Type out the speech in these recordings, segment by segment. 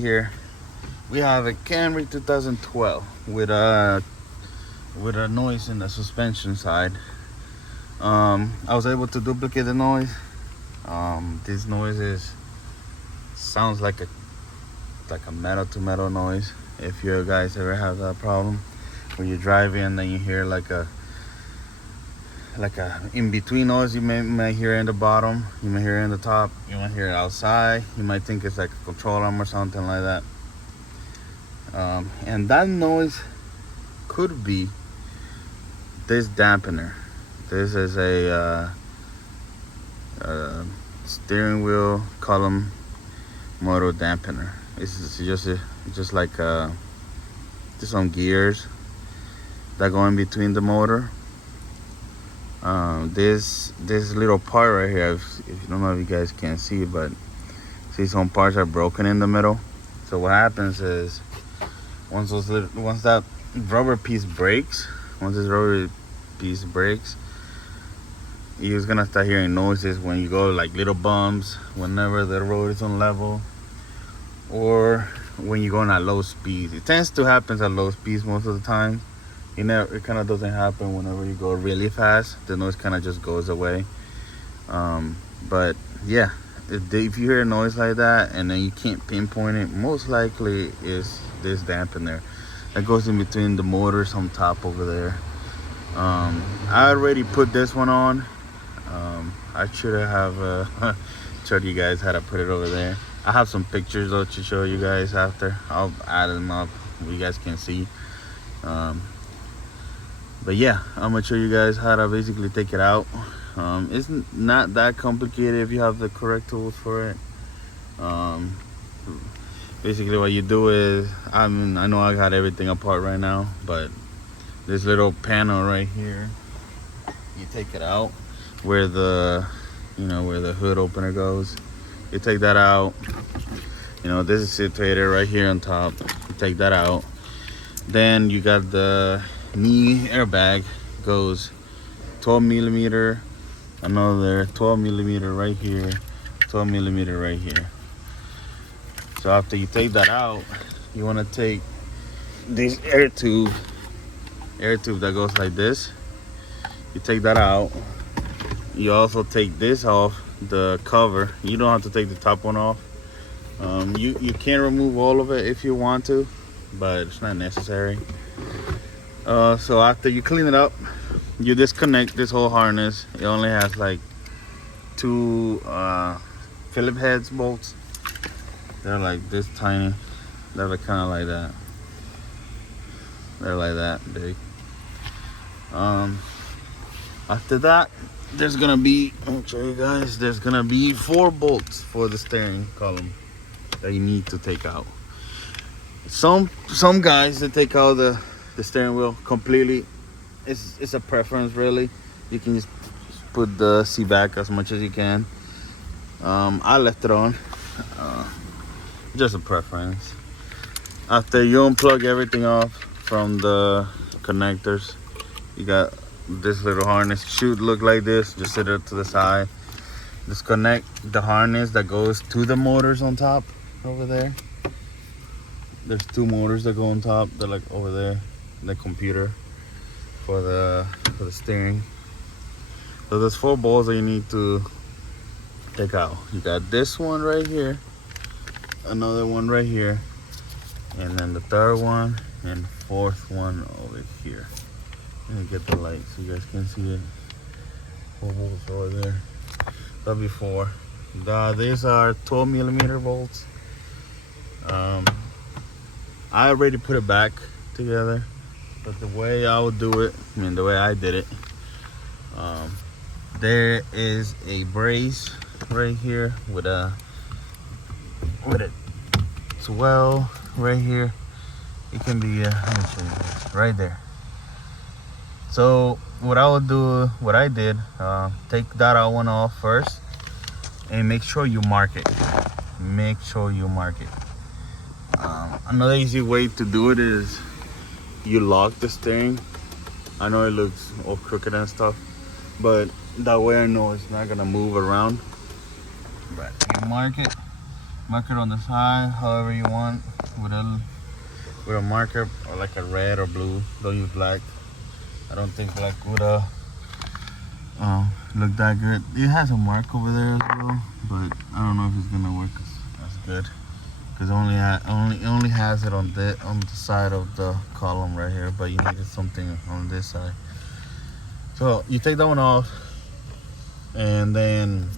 here. We have a Camry 2012 with a noise in the suspension side. I was able to duplicate the noise. This noise sounds like a metal to metal noise. If you guys ever have that problem when you're driving and then you hear like a in between noise, you may hear it in the bottom, you may hear it in the top, you might hear it outside, you might think it's like a control arm or something like that. And that noise could be this dampener. This is a steering wheel column motor dampener. It's just like just some gears that go in between the motor. This little part right here, if you don't know if you guys can see it, but see some parts are broken in the middle. So what happens is once that rubber piece breaks, you're just gonna start hearing noises when you go like little bumps, whenever the road is on level, or when you go at low speeds. It tends to happen at low speeds most of the time. It kind of doesn't happen whenever you go really fast. The noise kind of just goes away. But yeah, if you hear a noise like that and then you can't pinpoint it, most likely is this dampener that goes in between the motors on top over there. I already put this one on. I should have showed you guys how to put it over there. I have some pictures though to show you guys after. I'll add them up so you guys can see. But yeah, I'm gonna show you guys how to basically take it out. It's not that complicated if you have the correct tools for it. Basically what you do is, I know I got everything apart right now, but this little panel right here, you take it out where the hood opener goes. You take that out. This is situated right here on top. You take that out. Then you got the knee airbag, goes 12 millimeter, another 12 millimeter right here, 12 millimeter right here. So after you take that out, you want to take this air tube that goes like this. You take that out. You also take this off, the cover. You don't have to take the top one off. You can remove all of it if you want to, but it's not necessary. So after you clean it up, you disconnect this whole harness. It only has like 2 Phillips heads bolts. They're like this tiny. They're like kind of like that. They're like that big. After that, there's gonna be, I'll show you guys, there's gonna be 4 bolts for the steering column that you need to take out. Some guys, they take out the steering wheel completely. It's a preference, really. You can just put the seat back as much as you can. I left it on, just a preference. After you unplug everything off from the connectors, you got this little harness. Should look like this. Just set it to the side. Disconnect the harness that goes to the motors on top over there. There's 2 motors that go on top. They're like over there, the computer for the steering. So there's 4 bolts that you need to take out. You got this one right here, another one right here, and then the 3rd one and 4th one over here. Let me get the light so you guys can see it. 4 bolts over there. That'll be 4. These are 12 millimeter bolts. I already put it back together, but the way I would do it, the way I did it, there is a brace right here with a 12 right here. It can be let me show you this, right there. So what I did, take that one off first and make sure you mark it. Another easy way to do it is you lock the steering. I know it looks all crooked and stuff, but that way I know it's not gonna move around. But you mark it Mark it on the side however you want with a marker, or like a red or blue. Don't use black. I don't think black would look that good. It has a mark over there as well, but I don't know if it's gonna work as good, because it only has it on the side of the column right here, but you needed something on this side. So you take that one off, and then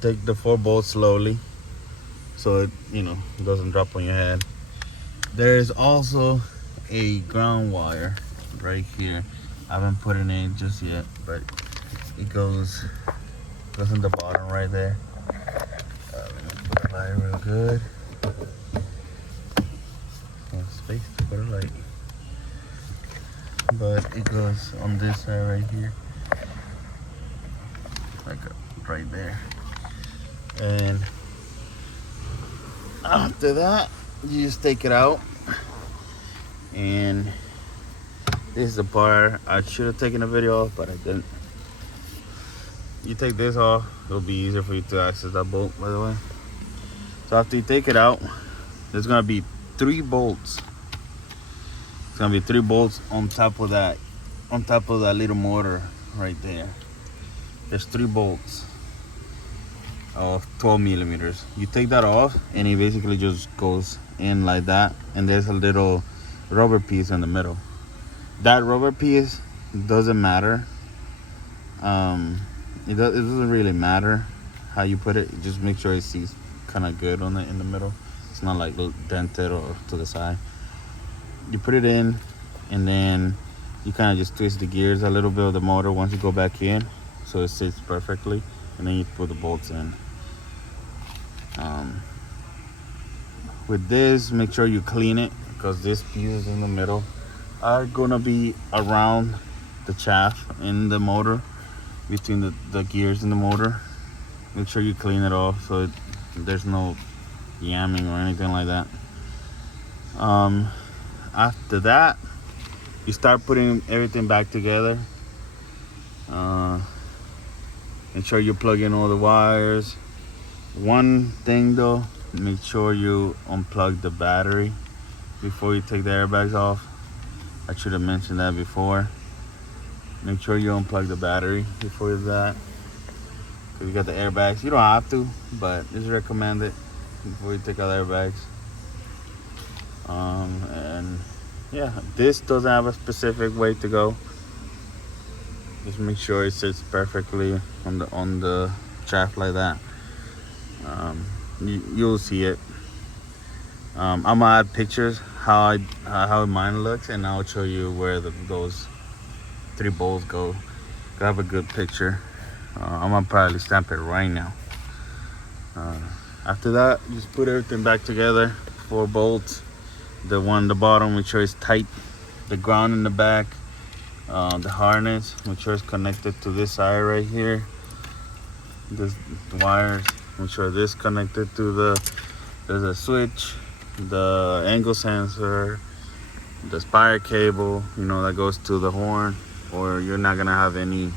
take the 4 bolts slowly, so it doesn't drop on your head. There is also a ground wire right here. I haven't put it in just yet, but it goes in the bottom right there. Let me put a light real good. No space to put a light, but it goes on this side right here, like right there. And after that, you just take it out, and this is the part I should have taken a video of, but I didn't. You take this off, it'll be easier for you to access that bolt, by the way. So after you take it out, there's gonna be 3 bolts. It's gonna be 3 bolts on top of that little motor right there. There's 3 bolts of 12 millimeters. You take that off, and it basically just goes in like that, and there's a little rubber piece in the middle. That rubber piece doesn't matter. It doesn't really matter how you put it. Just make sure it sees kind of good on in the middle. It's not like dented or to the side. You put it in, and then you kind of just twist the gears a little bit of the motor once you go back in, so it sits perfectly, and then you put the bolts in. With this, make sure you clean it, because these pieces in the middle are gonna be around the shaft in the motor, between the gears in the motor. Make sure you clean it off so there's no yamming or anything like that. After that, you start putting everything back together. Make sure you plug in all the wires. One thing though, make sure you unplug the battery before you take the airbags off. I should have mentioned that before. Make sure you unplug the battery before you do that, because you got the airbags. You don't have to, but it's recommended before you take out the airbags. And yeah, this doesn't have a specific way to go. Just make sure it sits perfectly on the shaft like that. You'll see it. I'm gonna add pictures how mine looks, and I'll show you where those 3 bolts go. I have a good picture. I'm gonna probably stamp it right now. After that, just put everything back together. 4 bolts. The one, the bottom, make sure it's tight. The ground in the back. The harness, make sure it's connected to this side right here. The wires, make sure this connected to there's a switch, the angle sensor, the spire cable, that goes to the horn, or you're not gonna have any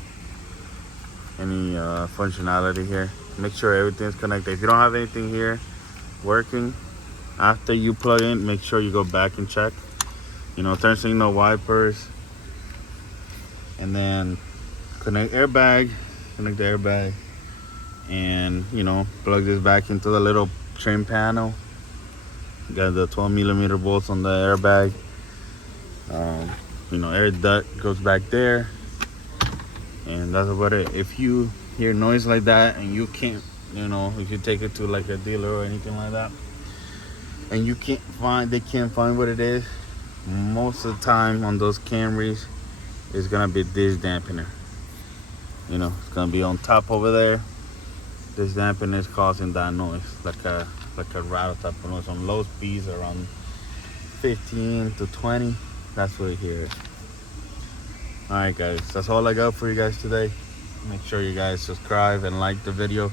functionality here. Make sure everything's connected. If you don't have anything here working, after you plug in, make sure you go back and check. Turn signal, wipers, and then connect the airbag, and plug this back into the little trim panel. Got the 12 millimeter bolts on the airbag. Air duct goes back there, and that's about it. If you hear noise like that and you can't, if you take it to like a dealer or anything like that, and they can't find what it is, most of the time on those Camrys, it's gonna be this dampener. It's gonna be on top over there. This dampener is causing that noise, like a rattle type of noise on low speeds, around 15 to 20. That's what you hear. All right, guys, that's all I got for you guys today. Make sure you guys subscribe and like the video.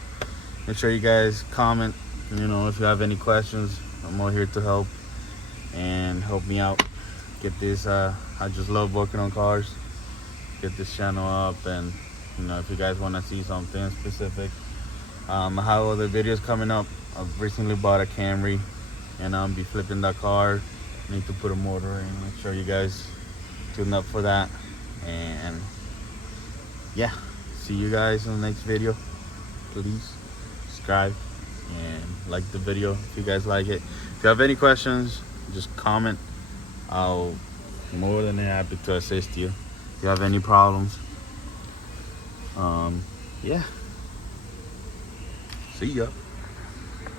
Make sure you guys comment. If you have any questions, I'm all here to help and help me out. Get this. I just love working on cars. Get this channel up, and if you guys want to see something specific, I have other videos coming up. I've recently bought a Camry, and I'll be flipping that car. Need to put a motor in. Make sure you guys tune up for that. And yeah, see you guys in the next video. Please subscribe and like the video if you guys like it. If you have any questions, just comment. I'll be more than happy to assist you if you have any problems. Yeah, see ya.